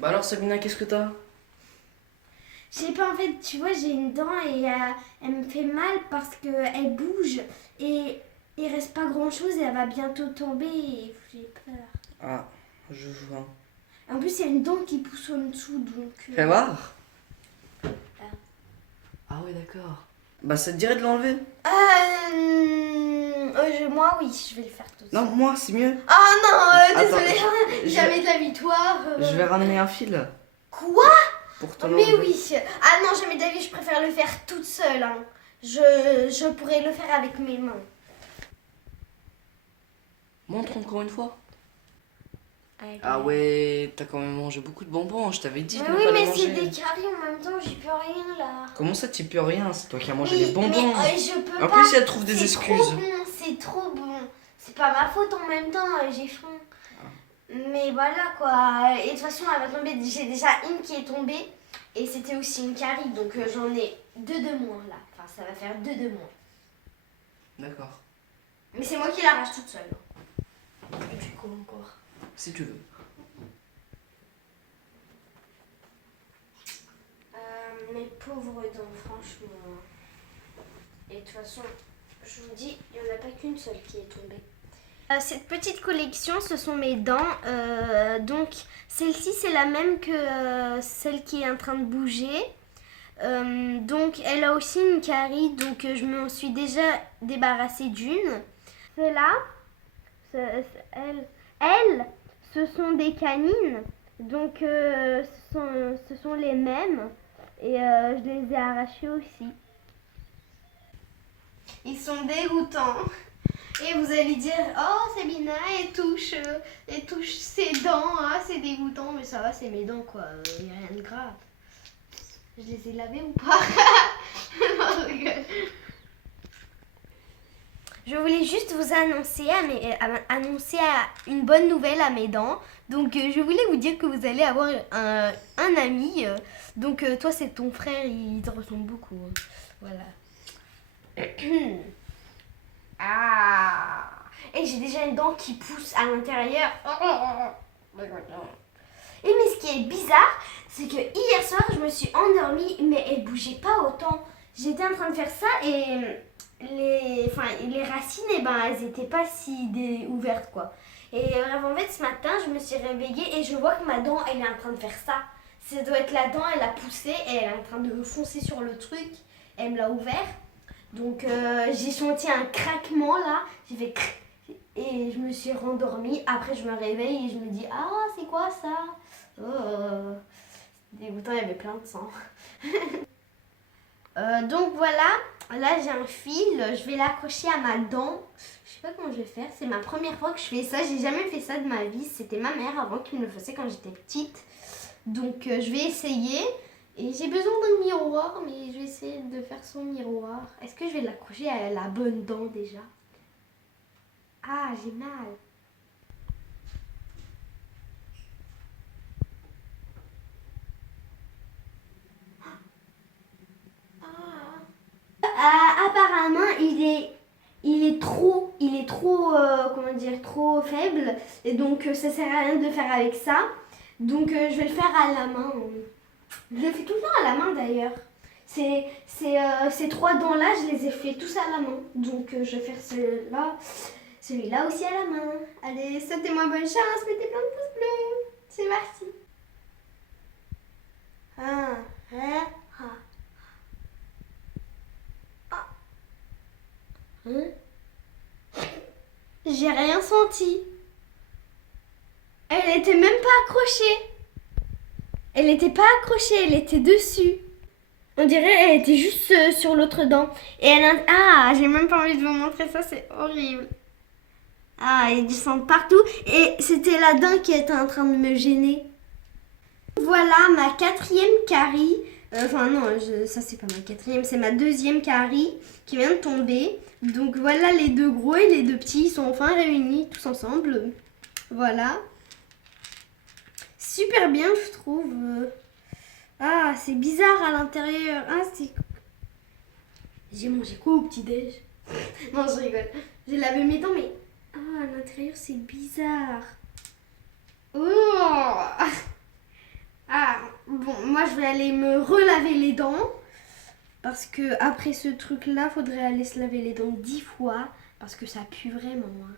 Bah alors Sabina, qu'est-ce que t'as? Je sais pas, en fait, tu vois, j'ai une dent et elle me fait mal parce qu'elle bouge et il reste pas grand chose et elle va bientôt tomber et j'ai peur. Ah, je vois. En plus, il y a une dent qui pousse en dessous donc. Fais voir. Ah. Ah ouais, d'accord. Bah ça te dirait de l'enlever? Moi, oui, je vais le faire tout de Non, suite. moi c'est mieux. Ah non, Attends, désolée, je- jamais de la victoire. Je vais ramener un fil Quoi? pour te Mais l'enlever. oui. Ah non, jamais de la vie, je préfère le faire toute seule. Hein. Je pourrais le faire avec mes mains. Montre encore une fois. Allez. Ah ouais, t'as quand même mangé beaucoup de bonbons, je t'avais dit de Mais ne oui, pas les mais c'est manger. des caries en même temps, j'y peux rien là. Comment ça, tu peux rien? C'est toi qui as mangé Oui, les bonbons. mais je peux En pas. plus, elle trouve des C'est excuses. trop bon, c'est trop bon. C'est pas ma faute en même temps, j'ai faim. Mais voilà quoi. Et de toute façon, elle va tomber. J'ai déjà une qui est tombée et c'était aussi une carie, donc j'en ai deux de moins là. Enfin, ça va faire deux de moins. D'accord, Mais c'est moi qui l'arrache toute seule. Et puis quoi encore? si tu veux. Mes pauvres dents, franchement. Et de toute façon, je vous dis, il n'y en a pas qu'une seule qui est tombée. Cette petite collection, ce sont mes dents. Donc, celle-ci, c'est la même que celle qui est en train de bouger. Donc, elle a aussi une carie, donc je m'en suis déjà débarrassée d'une. Celle-là, elles, ce sont des canines. Donc, ce sont les mêmes. Et je les ai arrachées aussi. Ils sont dégoûtants. Et vous allez dire, oh Sabina, elle touche ses dents, ah, c'est dégoûtant, mais ça va, c'est mes dents quoi, il n'y a rien de grave. Je les ai lavées ou pas? Non, je rigole. Je voulais juste vous annoncer une bonne nouvelle à mes dents. Donc je voulais vous dire que vous allez avoir un ami. Donc toi c'est ton frère, il te ressemble beaucoup. Voilà. Ah. Et j'ai déjà une dent qui pousse à l'intérieur. Et mais ce qui est bizarre, c'est que hier soir je me suis endormie mais elle bougeait pas autant. J'étais en train de faire ça et les racines, eh ben, elles étaient pas si ouvertes quoi. Et bref, en fait ce matin je me suis réveillée et je vois que ma dent elle est en train de faire ça. Ça doit être la dent, elle a poussé et elle est en train de foncer sur le truc. Elle me l'a ouvert. Donc j'ai senti un craquement là. J'ai fait cric et je me suis rendormie. Après je me réveille et je me dis ah c'est quoi ça? Oh, dégoûtant, il y avait plein de sang. Donc voilà, là j'ai un fil, je vais l'accrocher à ma dent. Je sais pas comment je vais faire, c'est ma première fois que je fais ça, j'ai jamais fait ça de ma vie. C'était ma mère avant qui me le faisait quand j'étais petite. Donc je vais essayer. Et j'ai besoin d'un miroir, mais je vais essayer de faire son miroir. Est-ce que je vais l'accrocher à la bonne dent déjà? Ah, j'ai mal. Apparemment, il est trop, comment dire, trop faible. Et donc, ça sert à rien de le faire avec ça. Donc, je vais le faire à la main. Je le fais tout le temps à la main d'ailleurs. Ces trois dents-là, je les ai fait tous à la main. Donc, je vais faire celui-là aussi à la main. Allez, souhaitez-moi bonne chance, mettez plein de pouces bleus. C'est parti. Ah, ah, ah. Hein? J'ai rien senti. Elle était même pas accrochée. Elle n'était pas accrochée, elle était dessus. On dirait elle était juste sur l'autre dent. Et ah, j'ai même pas envie de vous montrer ça, c'est horrible. Ah, il y a du sang partout. Et c'était la dent qui était en train de me gêner. Voilà ma quatrième carie. Enfin non, ça c'est pas ma quatrième, c'est ma deuxième carie qui vient de tomber. Donc voilà les deux gros et les deux petits, ils sont enfin réunis tous ensemble. Voilà. Super bien je trouve. Ah, c'est bizarre à l'intérieur. Ah, c'est... J'ai mangé quoi au petit-déj? Non, je rigole. J'ai lavé mes dents, mais... Ah, à l'intérieur, c'est bizarre. Oh! Bon, moi je vais aller me relaver les dents. Parce que après ce truc là, faudrait aller se laver les dents 10 fois. Parce que ça pue vraiment. Hein.